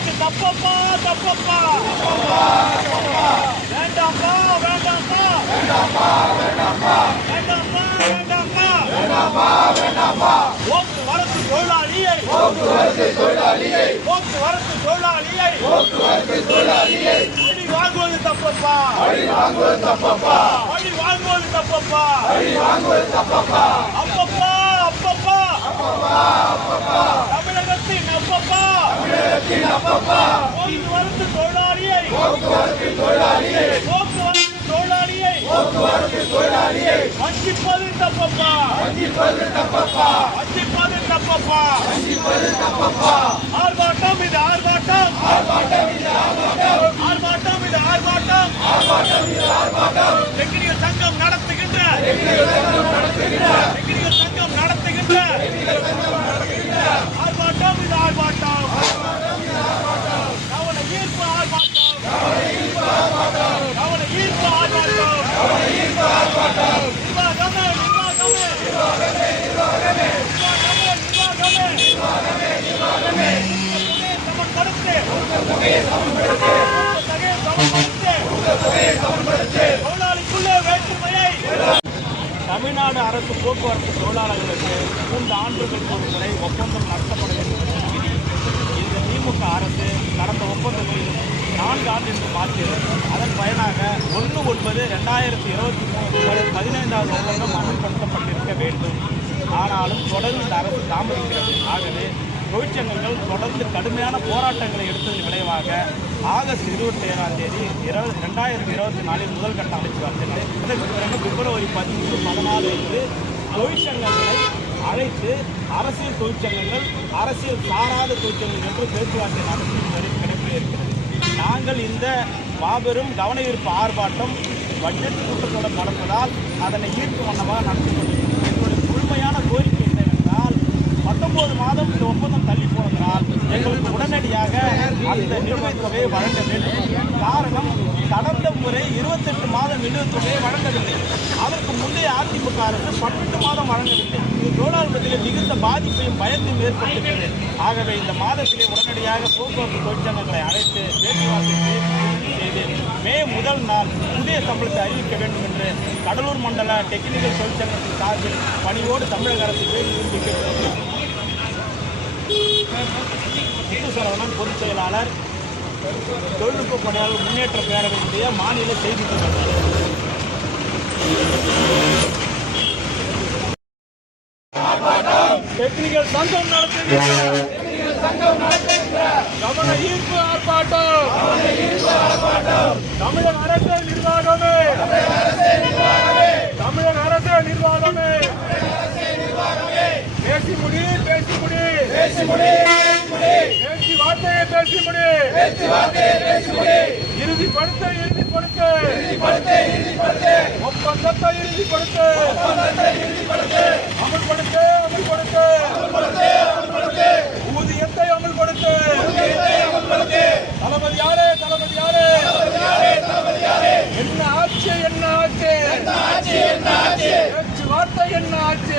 இது தப்பப்பா தப்பப்பா வேண்டாம்ப்பா வேண்டாம்ப்பா வேண்டாம்ப்பா வேண்டாம்ப்பா போக்குவரத்து தொழிலாளியை போக்குவரத்து தொழிலாளியை பழி வாங்குவது தப்பப்பா பழி வாங்குவது தப்பப்பா அப்பப்பா அப்பப்பா தொழிலாளியை வஞ்சிப்பது தப்பப்பா வஞ்சிப்பது தப்பப்பா ஆர்ப்பாட்டம். இது ஆர்ப்பாட்டம். ஆர்ப்பாட்டம் இது ஆர்ப்பாட்டம். டெக்னிக்கல் சங்கம் நடத்துகின்ற. டெக்னிக்கல் சங்கம் நடத்துகின்ற. ஆர்ப்பாட்டம் இது ஆர்ப்பாட்டம். கவன ஈர்ப்பு ஆர்ப்பாட்டம். கவன ஈர்ப்பு ஆர்ப்பாட்டம். நிர்வாகமே நிர்வாகமே நிர்வாகமே நிர்வாகமே சமன் கருத்து தொழிலாளிக்குள்ளே வேற்றுமையை தமிழ்நாடு அரசு போக்குவரத்து தொழிலாளர்களுக்கு மூன்று ஆண்டுகளுக்கு ஒரு முறை ஒப்பந்தம் நடத்தப்பட வேண்டும் என்ற விதி இந்த திமுக அரசு கடந்த ஒப்பந்தத்தில் நான்கு ஆண்டு என்று மாற்றியது. அதன் பயனாக ஒன்று ஒன்பது ரெண்டாயிரத்தி இருபத்தி மூணு முதல் பதினைந்தாவது ஒப்பந்தம் அமல்படுத்தப்பட்டிருக்க வேண்டும். ஆனாலும் தொடர்ந்து இந்த அரசு தாமதிக்கிறது. ஆகவே தொழிற்சங்கங்கள் தொடர்ந்து கடுமையான போராட்டங்களை எடுத்ததன் விளைவாக ஆகஸ்ட் இருபத்தி ஏழாம் தேதி இருபது ரெண்டாயிரத்தி இருபத்தி நாலில் முதல் கட்ட அமைச்சுவார்த்தை இதற்கு பிறகு பிப்ரவரி பதிமூணு பதினாலு என்று தொழிற்சங்கங்களை அழைத்து அரசியல் தொழிற்சங்கங்கள் அரசியல் சாராத தொழிற்சங்கங்கள் என்று பேச்சுவார்த்தை நடத்தி வரை இருக்கிறது. நாங்கள் இந்த மாபெரும் கவன ஈர்ப்பு ஆர்ப்பாட்டம் பட்ஜெட் கூட்டத்தொடர் நடப்பதால் அதனை ஈர்க்கும் வண்ணமாக நடத்தி கொண்டிருக்கிறோம். எங்களுடைய முழுமையான கோரிக்கை பத்தொன்பது மாதம் இந்த ஒப்பந்தம் தள்ளி போனதனால் எங்களுக்கு உடனடியாக அந்த நிலுவைத் தொகையை வழங்க வேண்டும். காரணம் கடந்த முறை இருபத்தெட்டு மாதம் நிலுவைத் தொகையை வழங்கவில்லை. அதற்கு முந்தைய அதிமுக அரசு பன்னெண்டு மாதம் வழங்கவில்லை. இது தொழிலாளர்களில் மிகுந்த பாதிப்பையும் பயத்தையும் ஏற்படுத்தியது. ஆகவே இந்த மாதத்திலே உடனடியாக போக்குவரத்து தொழிற்சங்கங்களை அழைத்து பேச்சுவார்த்தை செய்து மே முதல் நாள் புதிய சம்பளத்தை அறிவிக்க வேண்டும் என்று கடலூர் மண்டல டெக்னிக்கல் தொழிற்சங்கத்தின் சார்பில் பணியோடு தமிழக அரசு வேண்டி விரும்பி கேட்டுக்கொள்கிறோம் பொதுச் செயலாளர் தொழில்நுட்ப பணியாளர் முன்னேற்ற பேரவையினுடைய மாநில செய்தி தொடர்பாளர். டெக்னிக்கல் சங்கம் நடத்துகின்ற கவன ஈர்ப்பு ஆர்ப்பாட்டம். தமிழக அரசு நிர்வாகமே. தமிழக அரசு நிர்வாகமே. பேசி முடி பேசி முடி பேசி முடி பேசி வார்த்தையை பேசி முடி பேசி வார்த்தையை பேசி முடி இறுதிப்படுத்த இறுதிப்படுத்த இறுதிப்படுத்த இறுதிப்படுத்த ஒப்பந்தத்தை இறுதிப்படுத்த ஒப்பந்தத்தை இறுதிப்படுத்த அமல்படுத்த அமல்படுத்த. அமல்படுத்த அமல்படுத்த. ஊதியத்தை அமல்படுத்த. ஊதியத்தை அமல்படுத்த. தளபதி யாரே? தளபதி யாரே? தளபதி யாரே? தளபதி யாரே? என்ன ஆட்சி என்ன ஆட்சி என்ன ஆட்சி என்ன ஆட்சி பேச்சுவார்த்தை என்ன ஆட்சி